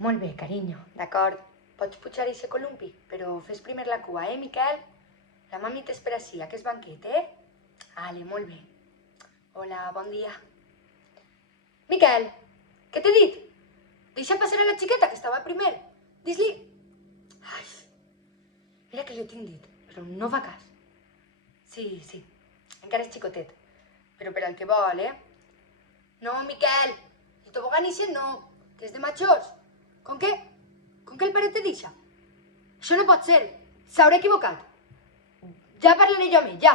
Molt bé, carinyo, d'acord. Pots pujar a aquest columpi, però fes primer la cua, Miquel? La mami t'espera ací, a aquest banquet, Ale, molt bé. Hola, bon dia. Miquel, què t'he dit? Deixa passar a la xiqueta, que estava primer. Dis-li... Ai, mira que li ho tinc dit, però no fa cas. Sí, encara és xicotet, però per al que vol, No, Miquel, el tobogan ixe no, que és de majors. Com que el pare te deixa? Això no pot ser, s'haurà equivocat. Ja parlaré jo amb ell, ja.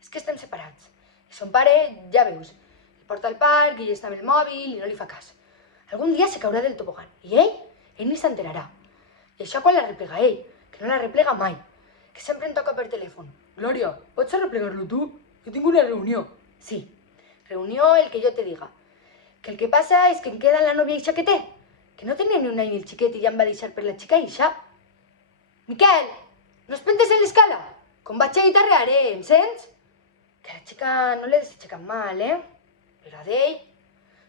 És que estem separats. I son pare, ja veus, el porta al parc i està amb el mòbil i no li fa cas. Algun dia se caurà del tobogan i ell ni s'enterarà. I això quan la replega ell, que no la replega mai, que sempre em toca per telèfon. Glòria, pots arreplegar-lo tu? Que tinc una reunió. Sí, reunió el que jo te diga. Que el que passa és que em queda la nòvia ixa que té, que no tenia ni un any el xiquet i ja em va deixar per la xica ixa. Miquel, no es pentes en l'escala. Com vaig a guitarrear, em sents? Que a la xica no li desitja cap mal, Però a d'ell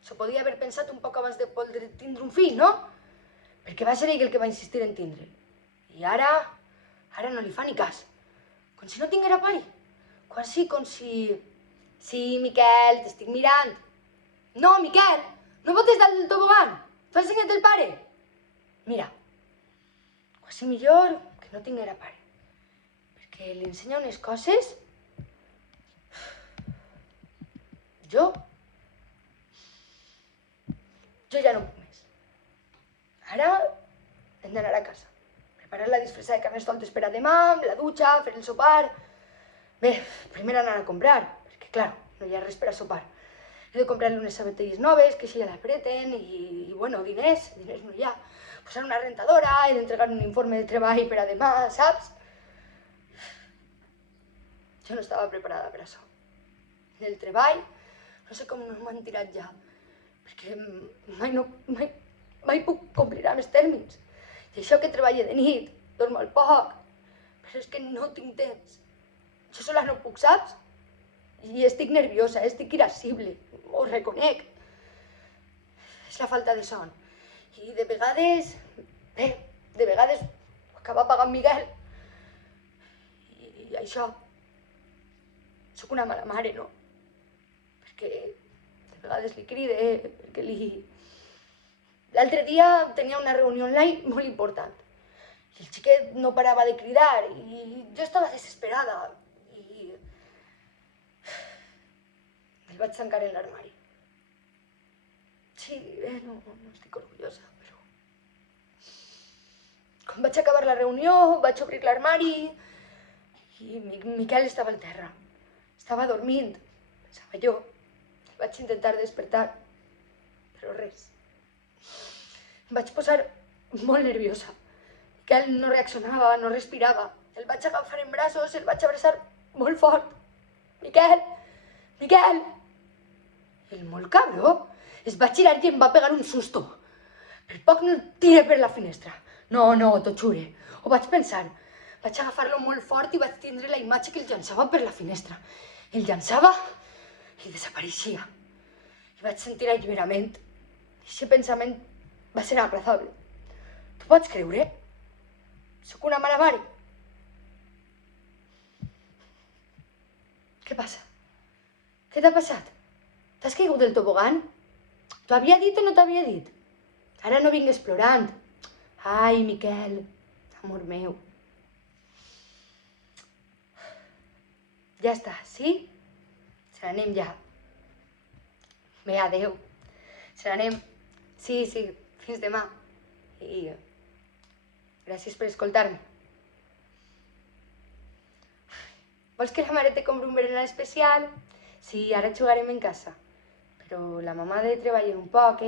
s'ho podia haver pensat un poc abans de poder tindre un fill, no? Perquè va ser ell el que va insistir en tindre'l. I ara no li fa ni cas. Com si no tinguera pare. Com si... Sí, Miquel, t'estic mirant. No, Miquel, no botes dalt del tobogan. T'ho ha ensenyat el pare. Mira, quasi millor que no tinguera pare. Perquè li ensenya unes coses... Jo ja no puc més. Ara hem d'anar a casa. Preparar la disfressa de carnestoltes per a demà, amb la dutxa, fer el sopar... Bé, primer anar a comprar, perquè, clar, no hi ha res per a sopar. He de comprar-li unes sabatilles noves, que així ja l'apreten, i, bueno, diners no hi ha. Posar una rentadora, he d'entregar un informe de treball per a demà, saps? Jo no estava preparada per això. El treball, no sé com no m'han tirat ja, perquè mai puc complir amb els tèrmins. I això que treballo de nit, dormo al poc, però és que no tinc temps. Jo sola no puc, saps? I estic nerviosa, estic irascible, ho reconec. És la falta de son. I de vegades ho acaba pagant Miguel. I això, sóc una mala mare, no? Perquè de vegades li cride, perquè li... L'altre dia tenia una reunió online molt important. I el xiquet no parava de cridar i jo estava desesperada. I el vaig tancar en l'armari. Sí, no estic orgullosa, però... Quan vaig acabar la reunió, vaig obrir l'armari i Miquel estava al terra. Estava dormint, pensava jo. El vaig intentar despertar, però res. Em vaig posar molt nerviosa. Miquel no reaccionava, no respirava. El vaig agafar en braços, el vaig abraçar molt fort. Miquel! Miquel! El molt cabró es va girar i em va pegar un susto. Per poc no el tire per la finestra. No, t'ho jure. Ho vaig pensar. Vaig agafar-lo molt fort i vaig tindre la imatge que el llançava per la finestra. El llançava i desapareixia. I vaig sentir alliberament. Aquest pensament va ser aplazable. Tu pots creure? Sóc una mala mare. Què passa? Què t'ha passat? T'has caigut del tobogan? T'ho havia dit o no t'havia dit? Ara no vingues plorant. Ai, Miquel, amor meu. Ja està, sí? Se n'anem ja. Bé, adeu. Se n'anem. Sí, fins demà. I gràcies per escoltar-me. Vols que la mare te compri un berenar especial? Sí, ara jugarem en casa. Però la mamà ha de treballar un poc,